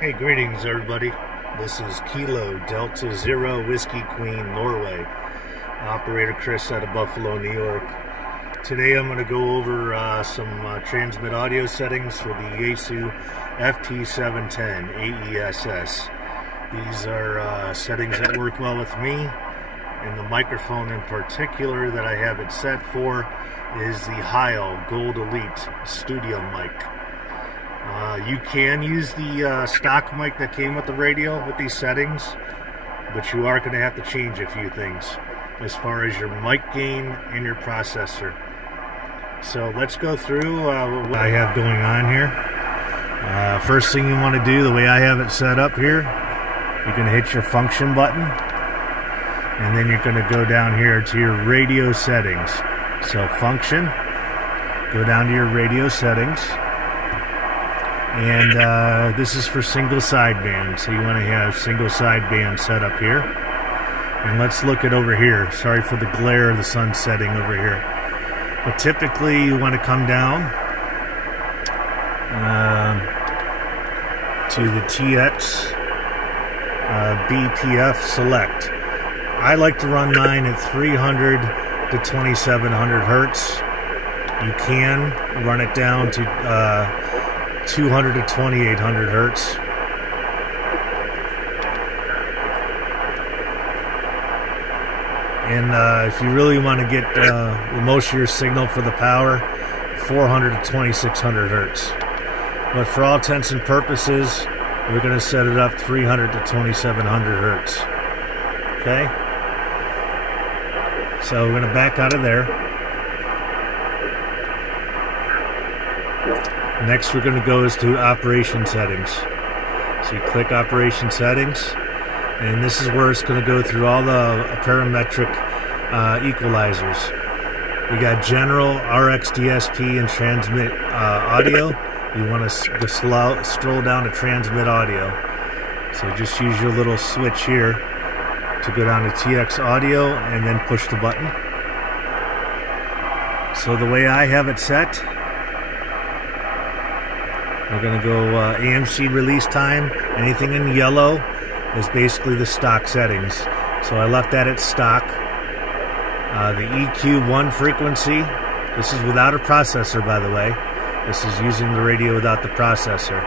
Hey, greetings everybody. This is Kilo Delta Zero Whiskey Queen Norway. Operator Chris out of Buffalo, New York. Today I'm going to go over some transmit audio settings for the Yaesu FT-710 AESS. These are settings that work well with me, and the microphone in particular that I have it set for is the Heil Gold Elite Studio mic. You can use the stock mic that came with the radio with these settings, but you are going to have to change a few things as far as your mic gain and your processor. So let's go through what I have going on here. First thing you want to do, the way I have it set up here, you're going to hit your function button, and then you're going to go down here to your radio settings. So function, go down to your radio settings. And this is for single sideband, so you want to have single sideband set up here. And let's look at over here. Sorry for the glare of the sun setting over here. But typically you want to come down to the TX BPF select. I like to run mine at 300 to 2700 hertz. You can run it down to 200 to 2800 hertz. And if you really want to get most of your signal for the power, 400 to 2600 hertz. But for all intents and purposes, we're going to set it up 300 to 2700 hertz. Okay? So we're going to back out of there. Next we're going to go is to operation settings. So you click operation settings, and this is where it's going to go through all the parametric equalizers. We got general, RX, DSP, and transmit audio. You want to stroll down to transmit audio. So just use your little switch here to go down to TX audio and then push the button. So the way I have it set, we're going to go AMC release time. Anything in yellow is basically the stock settings. So I left that at stock. The EQ1 frequency, this is without a processor, by the way. This is using the radio without the processor.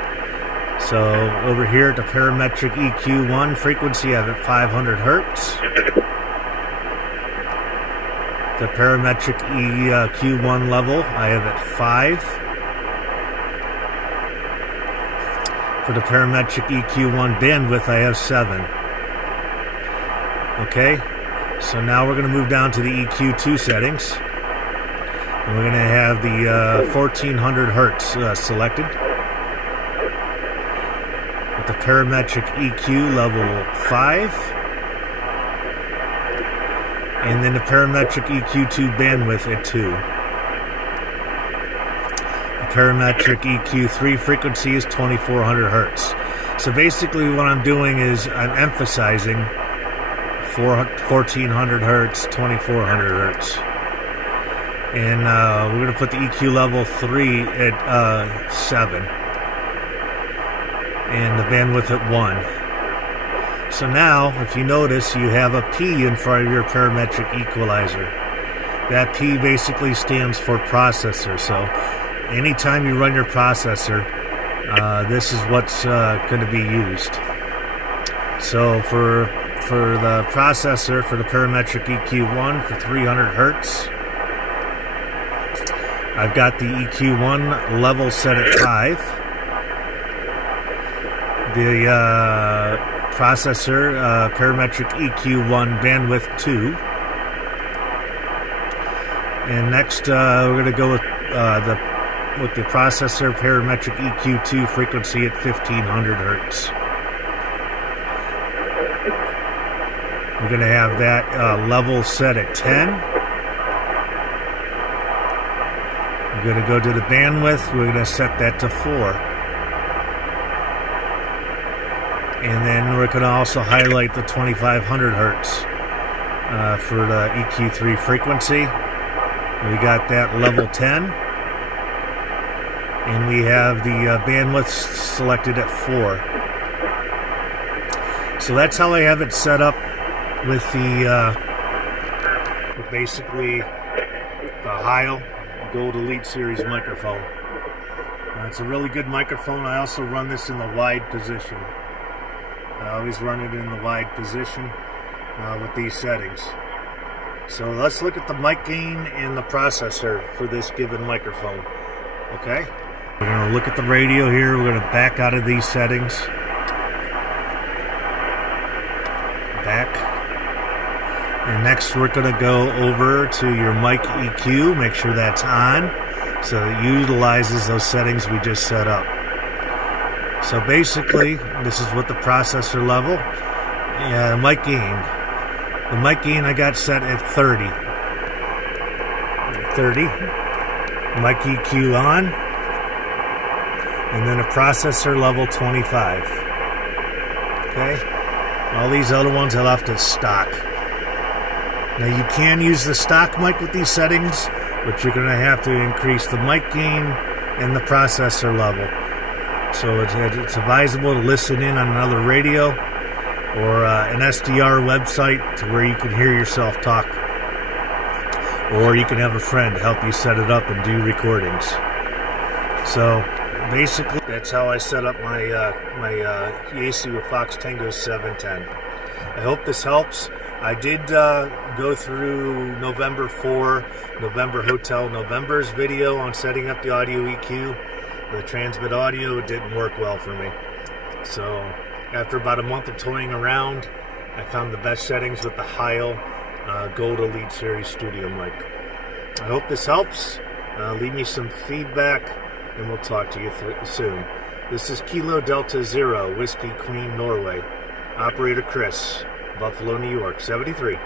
So over here at the parametric EQ1 frequency, I have it 500 hertz. The parametric EQ1 level, I have it 5. For the parametric EQ1 bandwidth, I have 7. Okay, so now we're going to move down to the EQ2 settings. And we're going to have the 1400 hertz selected. With the parametric EQ level 5. And then the parametric EQ2 bandwidth at 2. Parametric EQ3 frequency is 2400 hertz. So basically what I'm doing is I'm emphasizing 1400 hertz, 2400 hertz. And we're going to put the EQ level 3 at 7. And the bandwidth at 1. So now, if you notice, you have a P in front of your parametric equalizer. That P basically stands for processor. So anytime you run your processor, this is what's going to be used. So for the processor, for the parametric EQ1 for 300 hertz, I've got the EQ1 level set at 5. The processor parametric EQ1 bandwidth 2. And next we're going to go with the processor parametric EQ2 frequency at 1500 hertz. We're going to have that level set at 10. We're going to go to the bandwidth. We're going to set that to 4. And then we're going to also highlight the 2500 hertz for the EQ3 frequency. We got that level 10. And we have the bandwidth selected at 4. So that's how I have it set up with the with basically the Heil Gold Elite Series microphone. It's a really good microphone. I also run this in the wide position. I always run it in the wide position with these settings. So let's look at the mic gain and the processor for this given microphone. Okay? We're going to look at the radio here. We're going to back out of these settings. Back. And next we're going to go over to your mic EQ. Make sure that's on so it utilizes those settings we just set up. So basically, this is what the processor level. Mic gain. The mic gain I got set at 30. 30. Mic EQ on. And then a processor level 25. Okay? All these other ones I left as stock. Now you can use the stock mic with these settings, but you're going to have to increase the mic gain and the processor level. So it's advisable to listen in on another radio or an SDR website to where you can hear yourself talk. Or you can have a friend help you set it up and do recordings. So basically, that's how I set up my Yaesu FT-710. I hope this helps. I did go through November 4, November Hotel November's video on setting up the audio EQ. The transmit audio, it didn't work well for me. So after about a month of toying around, I found the best settings with the Heil Gold Elite Series studio mic. I hope this helps. Leave me some feedback, and we'll talk to you soon. This is Kilo Delta Zero, Whiskey Queen, Norway. Operator Chris, Buffalo, New York, 73.